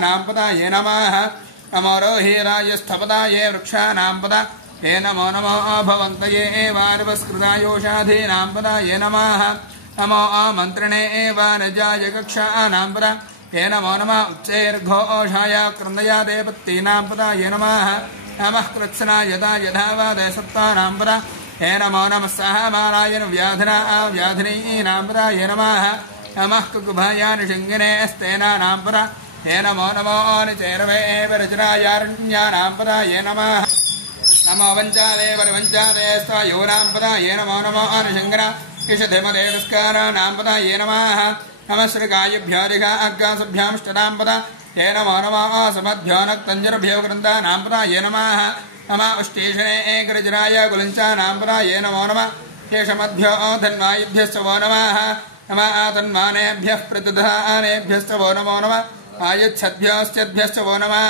वृक्षाणां पदाये नमः नमो रोहिरायस्थपदाये वृक्षाणां पदाये नमो नमो भवन्तये वारवस्कृतायोषाधीनां पदाये नमः नमो मन्त्रिणे वानजाय कक्षाणां पदाये नमो नमः उच्चैर्घोषाय क्रन्दया देवत्तीनां पदाये नमः नमः कृत्स्नाय यथा वादयसत्तानां पदाये नमो नमः सहमारायण व्याधिनीनां पदाये नमः नमः कुकुभायानि शिङ्गिने स्तेनानां पदाये नमो नमो निचैरवे रचनायारण्यानां पदाये नमः नमो वञ्चावे परिवञ्चावे स्वायूनां पदाये नमो नमो अनुशङ्करा किशधेमदेवस्काराणां पदाये नमः नमः श्रीकायभ्योऽधिका अग्गासभ्यामष्टदां पदाये नमो नमः समद्भ्यो नक्तञ्जरभ्यो ग्रन्थानां पदाये नमः नमः उष्टेशने एकरजराय कुलञ्चानां पदाये नमो नमः येषमद्भ्यो धन्वायुभ्यश्च वो नमः नमः तन्मानेभ्यः प्रतिधानेभ्यश्च वो नमो नमः आयुच्छद्भ्यश्च वो नमः।